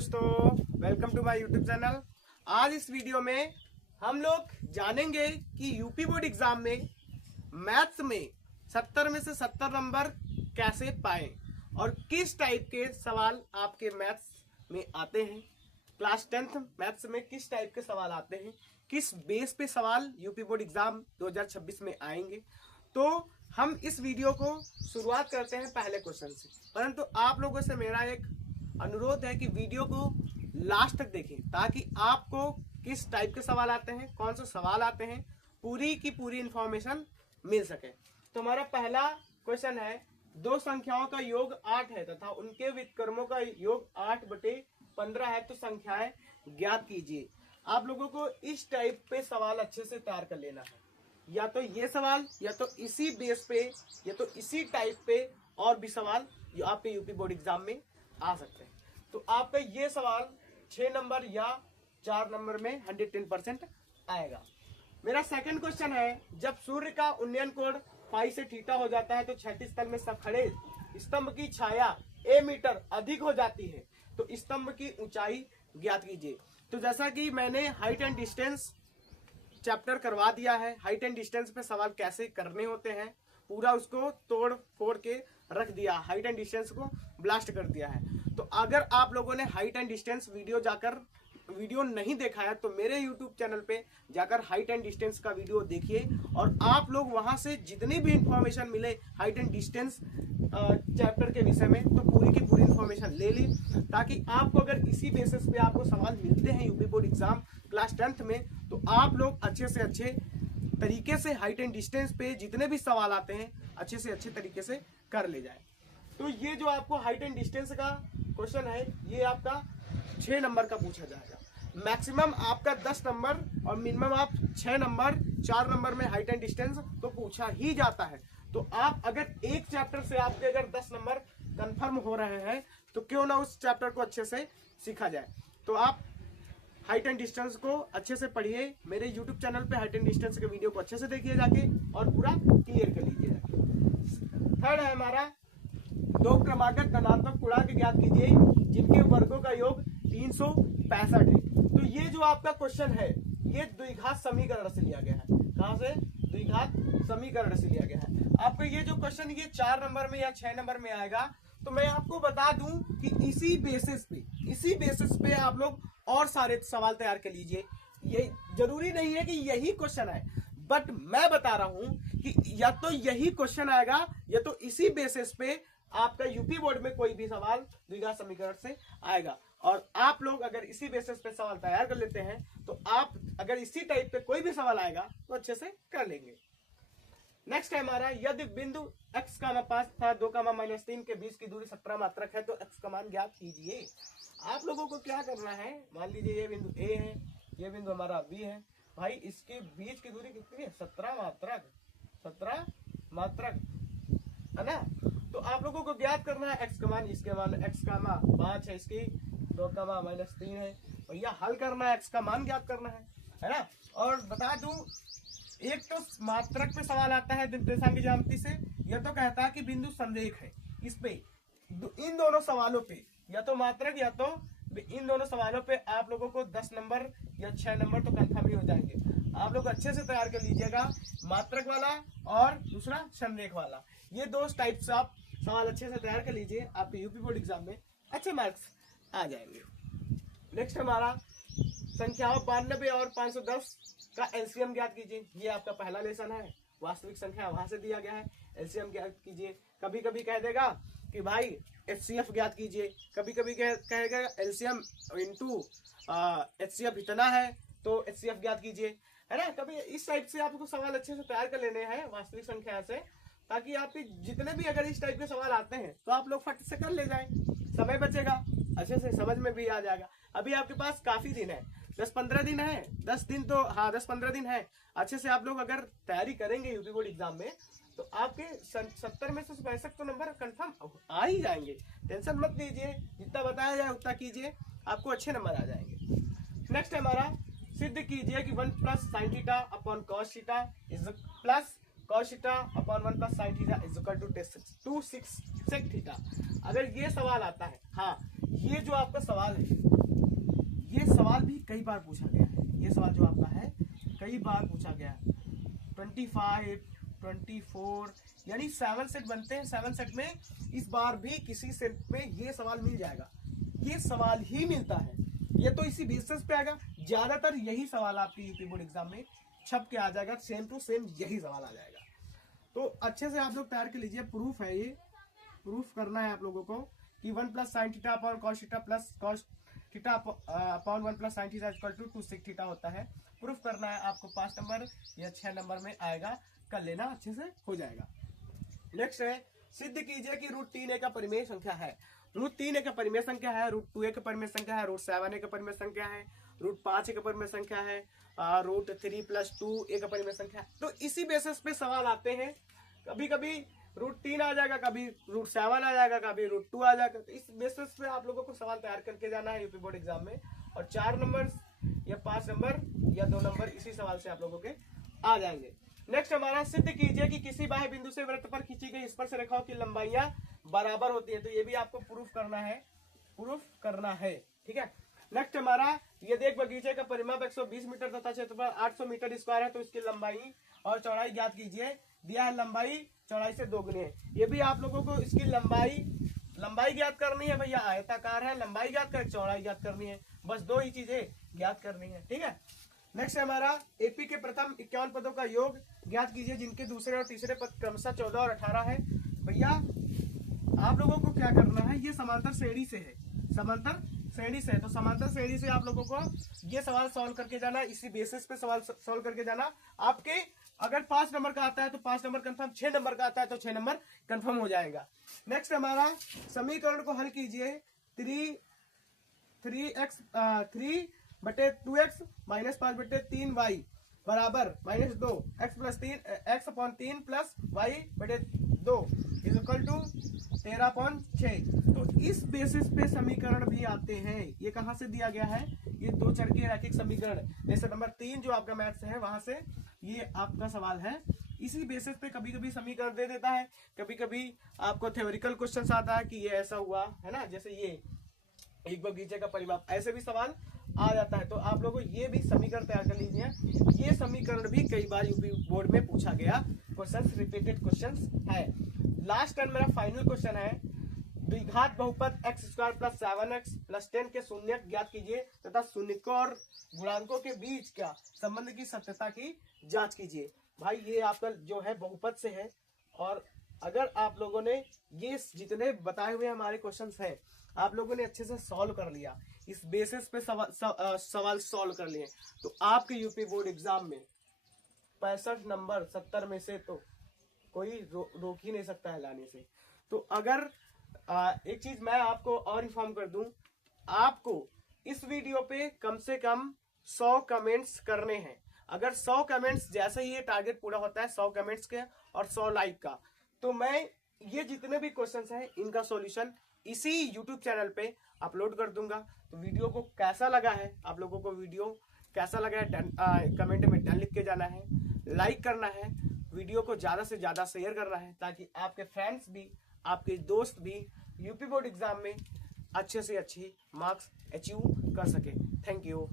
दोस्तों, welcome to my YouTube channel. आज इस वीडियो में हम लोग जानेंगे कि यूपी बोर्ड एग्जाम में मैथ्स में 70 में से 70 नंबर कैसे पाएं और किस टाइप के सवाल आपके मैथ्स में आते हैं। क्लास 10th मैथ्स में किस टाइप के सवाल आते हैं, किस बेस पे सवाल यूपी बोर्ड एग्जाम 2026 में आएंगे। तो हम इस वीडियो को शुरुआत करते हैं पहले क्वेश्चन से, परंतु आप लोगों से मेरा एक अनुरोध है कि वीडियो को लास्ट तक देखें ताकि आपको किस टाइप के सवाल आते हैं, कौन से सवाल आते हैं, पूरी की पूरी इंफॉर्मेशन मिल सके। तो हमारा पहला क्वेश्चन है, दो संख्याओं का योग 8 है तथा उनके विकर्मों का योग 8/15 है, तो संख्याएं ज्ञात कीजिए। आप लोगों को इस टाइप पे सवाल अच्छे से तैयार कर लेना है, या तो ये सवाल, या तो इसी बेस पे, या तो इसी टाइप पे और भी सवाल जो आपके यूपी बोर्ड एग्जाम में आ सकते हैं। तो आपका ये सवाल 6 नंबर या 4 नंबर में 110% आएगा। मेरा सेकंड क्वेश्चन है, जब सूर्य का उन्नयन कोण फाई से थीटा हो जाता है तो क्षैतिज तल में खड़े स्तंभ की छाया a मीटर अधिक हो जाती है, तो स्तंभ की ऊंचाई ज्ञात कीजिए। तो जैसा कि मैंने हाइट एंड डिस्टेंस चैप्टर करवा दिया है, हाइट एंड डिस्टेंस पे सवाल कैसे करने होते हैं पूरा उसको तोड़ फोड़ के रख दिया, हाइट एंड डिस्टेंस को ब्लास्ट कर दिया है। तो अगर आप लोगों ने हाइट एंड डिस्टेंस वीडियो नहीं देखा है तो मेरे YouTube चैनल पे जाकर हाइट एंड डिस्टेंस का वीडियो देखिए और आप लोग वहां से जितनी भी इंफॉर्मेशन मिले हाइट एंड डिस्टेंस चैप्टर के विषय में तो पूरी की पूरी इंफॉर्मेशन ले ली, ताकि आपको अगर इसी बेसिस पे आपको सवाल मिलते हैं UP board exam class 10th में, तो आप लोग अच्छे से अच्छे तरीके से हाइट एंड डिस्टेंस पे जितने भी सवाल आते हैं अच्छे से अच्छे तरीके से कर ले जाए। तो ये जो आपको हाइट एंड डिस्टेंस का क्वेश्चन है ये आपका 6 नंबर का पूछा जाएगा। मैक्सिमम आपका 10 नंबर और मिनिमम आप 6 नंबर 4 नंबर में हाइट एंड डिस्टेंस तो पूछा ही जाता है। तो आप अगर एक चैप्टर से आपके अगर 10 नंबर कंफर्म हो रहे हैं तो क्यों ना उस चैप्टर को अच्छे से सीखा जाए। तो आप हाइट एंड डिस्टेंस को अच्छे से पढ़िए, मेरे यूट्यूब चैनल पे हाइट एंड डिस्टेंस के वीडियो को अच्छे से देखिए जाके और पूरा क्लियर कर लीजिए। थर्ड है हमारा, दो क्रमागत धनात्मक पूर्णांक ज्ञात कीजिए जिनके वर्गों का योग 365 है। तो ये जो आपका क्वेश्चन है ये द्विघात समीकरण से लिया गया है। कहां से? द्विघात समीकरण से लिया गया है। आपका ये जो क्वेश्चन ये 4 नंबर में या 6 नंबर में आएगा, तो मैं आपको बता दूं कि इसी बेसिस पे आप लोग और सारे सवाल तैयार कर लीजिए। ये जरूरी नहीं है कि यही क्वेश्चन आए, बट मैं बता रहा हूं कि या तो यही क्वेश्चन आएगा या तो इसी बेसिस पे आपका यूपी बोर्ड में कोई भी सवाल द्विघात समीकरण से आएगा। और आप लोग अगर इसी बेसिस पे सवाल तैयार कर लेते हैं तो आप अगर इसी टाइप पे कोई भी सवाल आएगा तो अच्छे से कर लेंगे। नेक्स्ट है हमारा, यदि बिंदु x, 5 तथा 2, -3 के बीच की दूरी 17 मात्रक है तो x का मान ज्ञात कीजिए। आप लोगों को क्या करना है, मान लीजिए ये बिंदु A है, ये बिंदु हमारा B है, भाई इसके बीच की दूरी कितनी है? 17 मात्रक है ना। तो आप लोगों को ज्ञात करना है x का मान, इसके मान x का मान 5 है, इसकी 2, -3 है, भैया हल करना है, x का मान ज्ञात करना है ना। और बता दूं, एक तो मात्रक पे सवाल आता है निर्देशांक की ज्यामिति से, यह तो कहता है कि बिंदु संरेख है। इस पे इन दोनों सवालों पे या तो मात्रक या तो इन दोनों सवालों पे आप लोगों को 10 नंबर या 6 नंबर तो कंफर्म ही हो जाएंगे। आप लोग अच्छे से तैयार कर लीजिएगा, मात्रक वाला और दूसरा संरेख वाला, ये दो टाइप से आप सवाल अच्छे से तैयार कर लीजिए, आपके यूपी बोर्ड एग्जाम में अच्छे मार्क्स आ जाएंगे। नेक्स्ट हमारा, संख्याओं 92 और 510 का एलसीएम ज्ञात कीजिए। ये आपका पहला लेसन है, वास्तविक संख्या वहां से दिया गया है, एलसीएम ज्ञात कीजिए। कभी कभी कह देगा कि भाई एचसीएफ ज्ञात कीजिए, कभी कभी कहेगा एलसीएम इंटू एचसीएफ इतना है तो एचसीएफ ज्ञात कीजिए, है ना। कभी इस टाइप से आपको सवाल अच्छे से तैयार कर लेने हैं वास्तविक संख्या से, ताकि आपके जितने भी अगर इस टाइप के सवाल आते हैं तो आप लोग फट से कर ले जाएं, समय बचेगा, अच्छे से समझ में भी आ जाएगा। अभी आपके पास काफी दिन है, 10-15 दिन है, 10 दिन तो हाँ 10-15 दिन है। अच्छे से आप लोग अगर तैयारी करेंगे यूपी बोर्ड एग्जाम में तो आपके 70 में से 65 तो नंबर कंफर्म आ ही जाएंगे। टेंशन मत लीजिए, जितना बताया जाए उतना कीजिए, आपको अच्छे नंबर आ जाएंगे। नेक्स्ट हमारा, सिद्ध कीजिए कि 1 + sin theta upon cos theta is plus cos theta upon 1 + sin theta is equal to 2 sec theta. अगर ये सवाल आता है, हाँ ये जो आपका सवाल है, ये सवाल भी कई बार पूछा गया है। ये सवाल जो आपका है कई बार पूछा गया है। 25, 24 यानी 7 सेट बनते हैं। 7 सेट में इस बार भी किसी सेट में ये सवाल मिल जाएगा। ये सवाल ही मिलता है, ये तो इसी बेसिस पे आएगा। ज्यादातर यही सवाल आपके यूपी बोर्ड एग्जाम में छप के आ जाएगा, सेम टू सेम यही सवाल आ जाएगा। तो अच्छे से आप लोग तैयार कर लीजिए। प्रूफ है, ये प्रूफ करना है आप लोगों को कि 1 + sin theta upon cos theta plus cos theta upon 1 + sin theta equal to 2 sec theta होता है। प्रूफ करना है आपको 5 नंबर या 6 नंबर में आएगा, कर लेना, अच्छे से हो जाएगा। नेक्स्ट है, सिद्ध कीजिए कि √3a का परिमेय संख्या है। √3a का परिमेय संख्या है, √2a का परिमेय संख्या है, √7a का परिमेय संख्या है, √5a का परिमेय संख्या है, √3 + 2a का परिमेय संख्या है। तो इसी बेसिस पे सवाल आते हैं। कभी कभी √3 आ जाएगा, कभी √7 आ जाएगा, कभी √2 आ जाएगा। तो इस बेसिस पे आप लोगों को सवाल तैयार करके जाना है यूपी बोर्ड एग्जाम में, और 4 नंबर या 5 नंबर या 2 नंबर इसी सवाल से आप लोगों के आ जाएंगे। नेक्स्ट हमारा, सिद्ध कीजिए कि किसी बाह्य बिंदु से वृत्त पर खींची गई स्पर्श रेखाओं की लंबाइयां बराबर होती है। तो ये भी आपको प्रूफ करना है, प्रूफ करना है, ठीक है। नेक्स्ट हमारा, यदि एक बगीचे का परिमाप 120 मीटर तथा क्षेत्रफल 800 मीटर स्क्वायर है तो इसकी लंबाई और चौड़ाई ज्ञात कीजिए। दिया है लंबाई चौड़ाई से दोगुनी है। ये भी आप लोगों को इसकी लंबाई ज्ञात करनी है भैया। आयताकार है, लंबाई ज्ञात कर, चौड़ाई ज्ञात करनी है, बस 2 ही चीजें ज्ञात करनी है, ठीक है। नेक्स्ट हमारा, एपी के प्रथम 51 पदों का योग ज्ञात कीजिए जिनके दूसरे और तीसरे पद क्रमशः 14 और 18 है। भैया आप लोगों को क्या करना है, ये समांतर श्रेणी से है, समांतर श्रेणी से है, तो समांतर श्रेणी से आप लोगों को ये सवाल सॉल्व करके जाना, इसी बेसिस पे सवाल सॉल्व करके जाना। आपके अगर 5 नंबर का आता है तो 5 नंबर कंफर्म, 6 नंबर का आता है तो 6 नंबर कंफर्म हो जाएगा। नेक्स्ट हमारा, समीकरण को हल कीजिए। 3/2x - 5/3y बराबर -2 x/3 plus y/2 equal to 13/6। तो इस बेसिस पे समीकरण भी आते हैं। ये कहां से दिया गया है, ये 2 चर के रैखिक समीकरण, जैसे नंबर 3 जो आपका मैथ्स है वहां से ये आपका सवाल है। इसी बेसिस पे कभी कभी समीकरण दे देता है, कभी कभी आपको थ्योरिकल क्वेश्चन आता है कि ये ऐसा हुआ है ना, जैसे ये एक बगीचे का परिमाप, ऐसे भी सवाल आ जाता है। तो आप लोगों को ये भी समीकरण तैयार कर लीजिए। ये समीकरण भी कई बार यूपी बोर्ड में पूछा गया क्वेश्चन, रिपीटेड क्वेश्चन है। लास्ट एंड मेरा फाइनल क्वेश्चन है, द्विघात बहुपद x² + 7x + 10 के शून्यक ज्ञात कीजिए तथा शून्यकों और गुणांकों के बीच का संबंध की सत्यता की जांच कीजिए। भाई ये आपका जो है बहुपद से है, और अगर आप लोगों ने ये जितने बताए हुए हमारे क्वेश्चंस हैं आप लोगों ने अच्छे से सॉल्व कर लिया, इस बेसिस पे सवाल सॉल्व कर लिए, तो आपके यूपी बोर्ड एग्जाम में 65 नंबर 70 में से तो कोई रोक ही नहीं सकता है लाने से। तो अगर एक चीज मैं आपको और इन्फॉर्म कर दूं, आपको इस वीडियो पे कम से कम 100 कमेंट्स करने हैं। अगर 100 कमेंट्स, जैसे ही ये टारगेट पूरा होता है 100 कमेंट्स के और 100 लाइक का, तो मैं ये जितने भी क्वेश्चंस हैं इनका सॉल्यूशन इसी यूट्यूब चैनल पे अपलोड कर दूंगा। तो वीडियो को कैसा लगा है, आप लोगों को वीडियो कैसा लगा है कमेंट में डन लिख के जाना है, लाइक करना है, वीडियो को ज्यादा से ज्यादा शेयर करना है, ताकि आपके फ्रेंड्स भी, आपके दोस्त भी यूपी बोर्ड एग्जाम में अच्छे से अच्छी मार्क्स अचीव कर सके। Thank you.